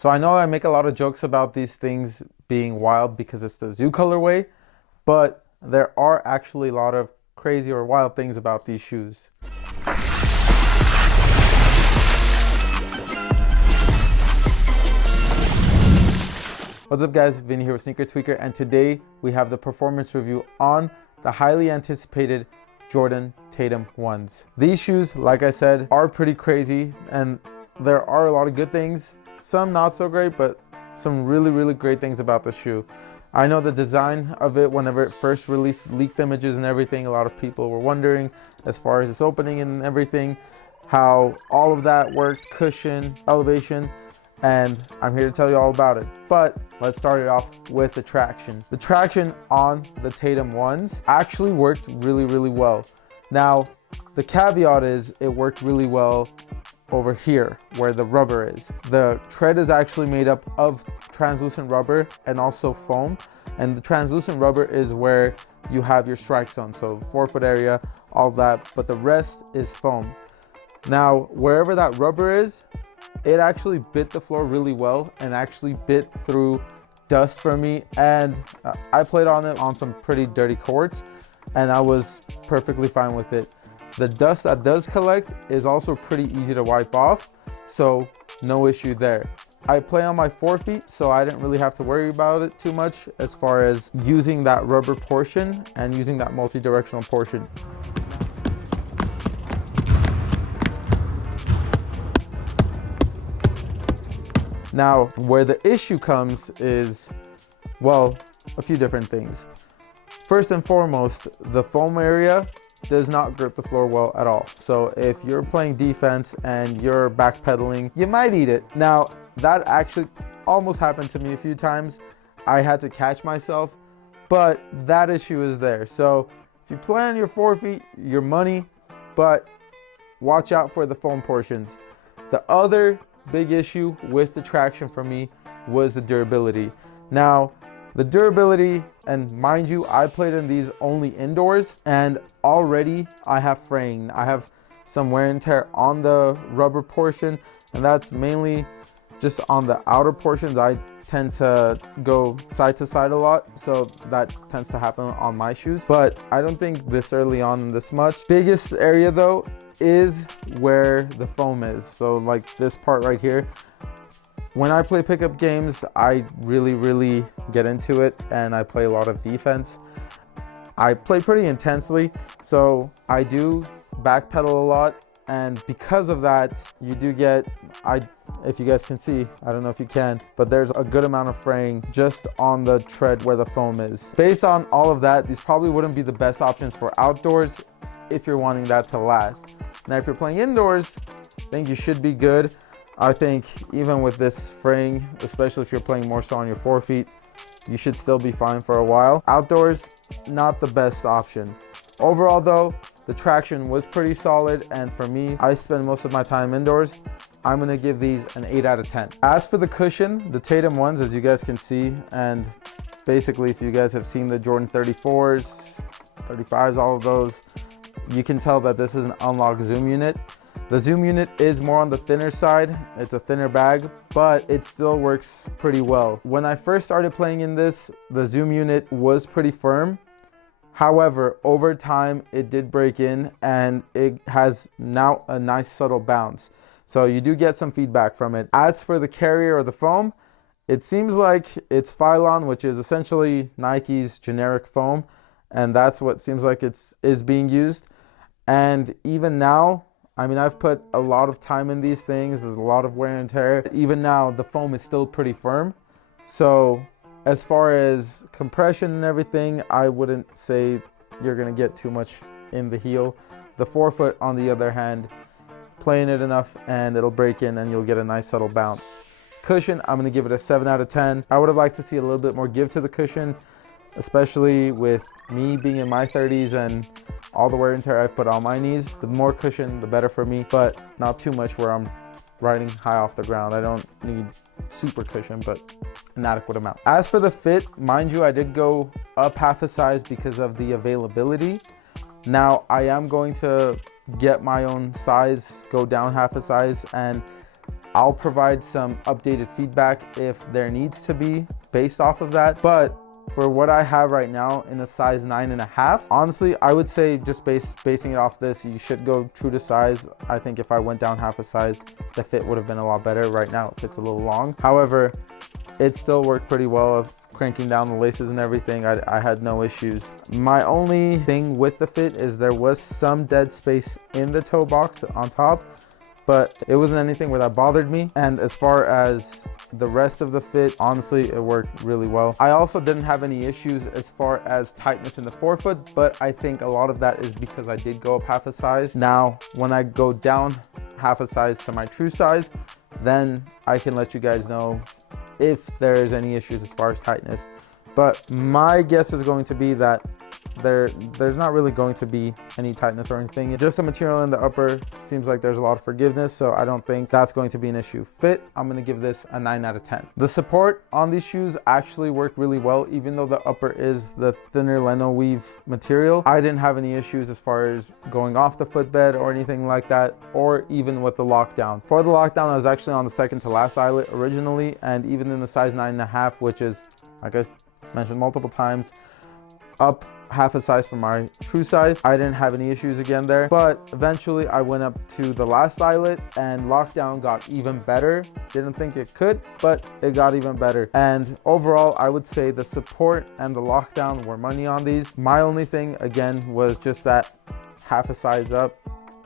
So I know I make a lot of jokes about these things being wild because it's the Zoo colorway, but there are actually a lot of crazy or wild things about these shoes. What's up guys, Vinny here with SneakrTweakr, and today we have the performance review on the highly anticipated Jordan Tatum 1s. These shoes, like I said, are pretty crazy, and there are a lot of good things, some not so great, but some really great things about the shoe. I know the design of it, whenever it first released, leaked images and everything, a lot of people were wondering as far as its opening and everything, how all of that worked, cushion, elevation, and I'm here to tell you all about it. But let's start it off with the traction. The traction on the Tatum 1s actually worked really well. Now, the caveat is it worked really well over here where the rubber is. The tread is actually made up of translucent rubber and also foam, and the translucent rubber is where you have your strike zone, so forefoot area, all that, but the rest is foam. Now, wherever that rubber is, it actually bit the floor really well and actually bit through dust for me, and I played on it on some pretty dirty courts and I was perfectly fine with it. The dust that does collect is also pretty easy to wipe off, so no issue there. I play on my forefeet, so I didn't really have to worry about it too much as far as using that rubber portion and using that multi-directional portion. Now, where the issue comes is, well, a few different things. First and foremost, the foam area does not grip the floor well at all. So if you're playing defense and you're backpedaling, you might eat it. Now, that actually almost happened to me a few times. I had to catch myself, but that issue is there. So if you play on your forefeet, your money, but watch out for the foam portions. The other big issue with the traction for me was the durability. Now, the durability, and mind you, I played in these only indoors, and already I have fraying. I have some wear and tear on the rubber portion, and that's mainly just on the outer portions. I tend to go side to side a lot, so that tends to happen on my shoes, but I don't think this early on this much. Biggest area though is where the foam is. So like this part right here, when I play pickup games, I really get into it and I play a lot of defense. I play pretty intensely, so I do backpedal a lot, and because of that, you do get, if you guys can see, I don't know if you can, but there's a good amount of fraying just on the tread where the foam is. Based on all of that, these probably wouldn't be the best options for outdoors if you're wanting that to last. Now, if you're playing indoors, I think you should be good. I think even with this fraying, especially if you're playing more so on your forefeet, you should still be fine for a while. Outdoors, not the best option. Overall though, the traction was pretty solid, and for me, I spend most of my time indoors. I'm gonna give these an 8 out of 10. As for the cushion, the Tatum 1s, as you guys can see, and basically if you guys have seen the Jordan 34s, 35s, all of those, you can tell that this is an unlocked zoom unit. The zoom unit is more on the thinner side. It's a thinner bag, but it still works pretty well. When I first started playing in this, the zoom unit was pretty firm. However, over time, it did break in, and it has now a nice subtle bounce. So you do get some feedback from it. As for the carrier or the foam, it seems like it's Phylon, which is essentially Nike's generic foam, and that's what seems like is being used. And even now, I mean, I've put a lot of time in these things. There's a lot of wear and tear. Even now, the foam is still pretty firm. So as far as compression and everything, I wouldn't say you're gonna get too much in the heel. The forefoot, on the other hand, playing it enough and it'll break in and you'll get a nice subtle bounce. Cushion, I'm gonna give it a 7 out of 10. I would have liked to see a little bit more give to the cushion, especially with me being in my 30s and all the wear and tear I've put on my knees. The more cushion, the better for me, but not too much where I'm riding high off the ground. I don't need super cushion, but an adequate amount. As for the fit, mind you, I did go up half a size because of the availability. Now, I am going to get my own size, go down half a size, and I'll provide some updated feedback if there needs to be based off of that. But for what I have right now in a size 9.5, honestly, I would say just basing it off this, you should go true to size. I think if I went down half a size, the fit would have been a lot better. Right now, it fits a little long. However, it still worked pretty well of cranking down the laces and everything. I had no issues. My only thing with the fit is there was some dead space in the toe box on top, but it wasn't anything where that bothered me. And as far as the rest of the fit, honestly, it worked really well. I also didn't have any issues as far as tightness in the forefoot, but I think a lot of that is because I did go up half a size. Now, when I go down half a size to my true size, then I can let you guys know if there's any issues as far as tightness. But my guess is going to be that there's not really going to be any tightness or anything. Just the material in the upper seems like there's a lot of forgiveness, so I don't think that's going to be an issue. Fit, I'm gonna give this a 9 out of 10. The support on these shoes actually worked really well, even though the upper is the thinner lino weave material. I didn't have any issues as far as going off the footbed or anything like that, or even with the lockdown. For the lockdown, I was actually on the second to last eyelet originally, and even in the size 9.5, which is, like I mentioned multiple times, up half a size from my true size, I didn't have any issues again there. But eventually I went up to the last eyelet and lockdown got even better. Didn't think it could, but it got even better. And overall, I would say the support and the lockdown were money on these. My only thing again was just that half a size up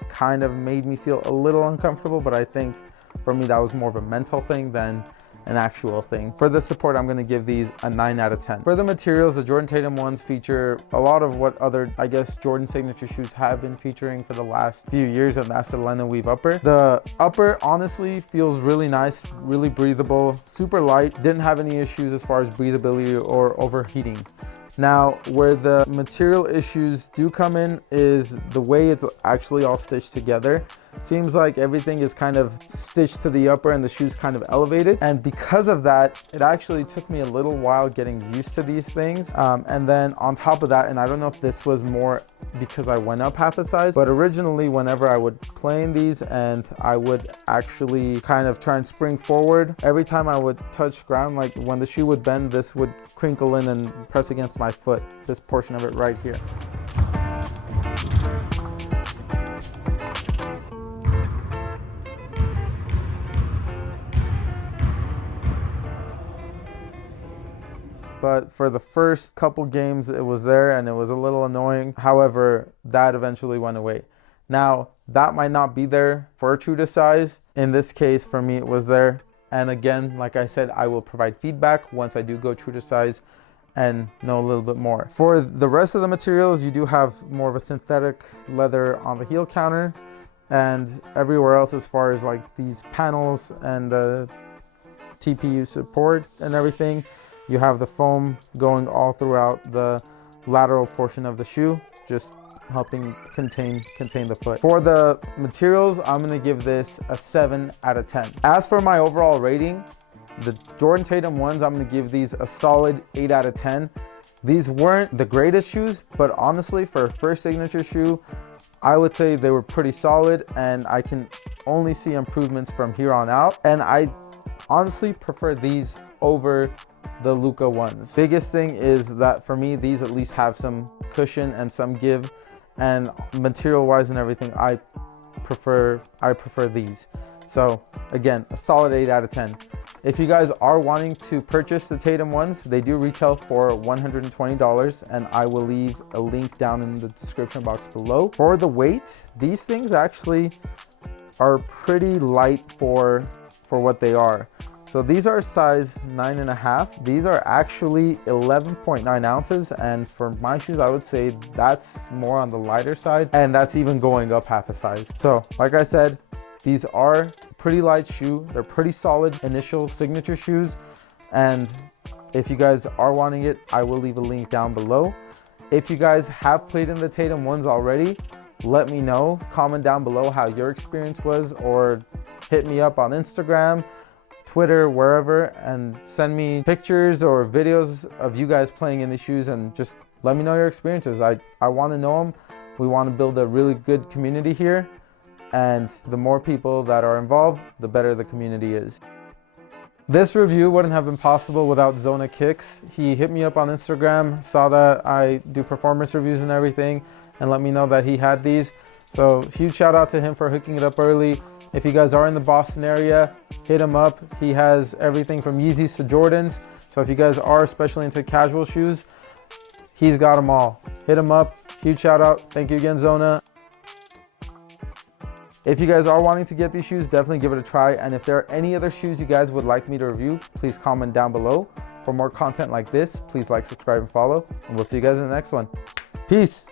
kind of made me feel a little uncomfortable, but I think for me that was more of a mental thing than an actual thing. For the support, I'm gonna give these a 9 out of 10. For the materials, the Jordan Tatum ones feature a lot of what other, I guess, Jordan signature shoes have been featuring for the last few years, and that's the lino weave upper. The upper honestly feels really nice, really breathable, super light, didn't have any issues as far as breathability or overheating. Now, where the material issues do come in is the way it's actually all stitched together. Seems like everything is kind of stitched to the upper and the shoe's kind of elevated. And because of that, it actually took me a little while getting used to these things. And then on top of that, and I don't know if this was more because I went up half a size, but originally whenever I would play in these and I would actually kind of try and spring forward, every time I would touch ground, like when the shoe would bend, this would crinkle in and press against my foot, this portion of it right here. But for the first couple games, it was there and it was a little annoying. However, that eventually went away. Now, that might not be there for true to size. In this case, for me, it was there. And again, like I said, I will provide feedback once I do go true to size and know a little bit more. For the rest of the materials, you do have more of a synthetic leather on the heel counter, and everywhere else as far as like these panels and the TPU support and everything, you have the foam going all throughout the lateral portion of the shoe, just helping contain the foot. For the materials, I'm gonna give this a 7 out of 10. As for my overall rating, the Jordan Tatum ones, I'm gonna give these a solid 8 out of 10. These weren't the greatest shoes, but honestly, for a first signature shoe, I would say they were pretty solid, and I can only see improvements from here on out. And I honestly prefer these over the Luka ones. Biggest thing is that for me, these at least have some cushion and some give, and material wise and everything, I prefer these. So again, a solid 8 out of 10. If you guys are wanting to purchase the Tatum ones, they do retail for $120, and I will leave a link down in the description box below. For the weight, these things actually are pretty light for what they are. So these are size 9.5. These are actually 11.9 ounces. And for my shoes, I would say that's more on the lighter side, and that's even going up half a size. So like I said, these are pretty light shoe. They're pretty solid initial signature shoes. And if you guys are wanting it, I will leave a link down below. If you guys have played in the Tatum ones already, let me know. Comment down below how your experience was, or hit me up on Instagram, Twitter, wherever, and send me pictures or videos of you guys playing in the shoes, and just let me know your experiences. I want to know them. We want to build a really good community here. And the more people that are involved, the better the community is. This review wouldn't have been possible without Zona Kicks. He hit me up on Instagram, saw that I do performance reviews and everything, and let me know that he had these. So huge shout out to him for hooking it up early. If you guys are in the Boston area, hit him up. He has everything from Yeezys to Jordans. So if you guys are especially into casual shoes, he's got them all. Hit him up. Huge shout out. Thank you again, Zona. If you guys are wanting to get these shoes, definitely give it a try. And if there are any other shoes you guys would like me to review, please comment down below. For more content like this, please like, subscribe, and follow. And we'll see you guys in the next one. Peace.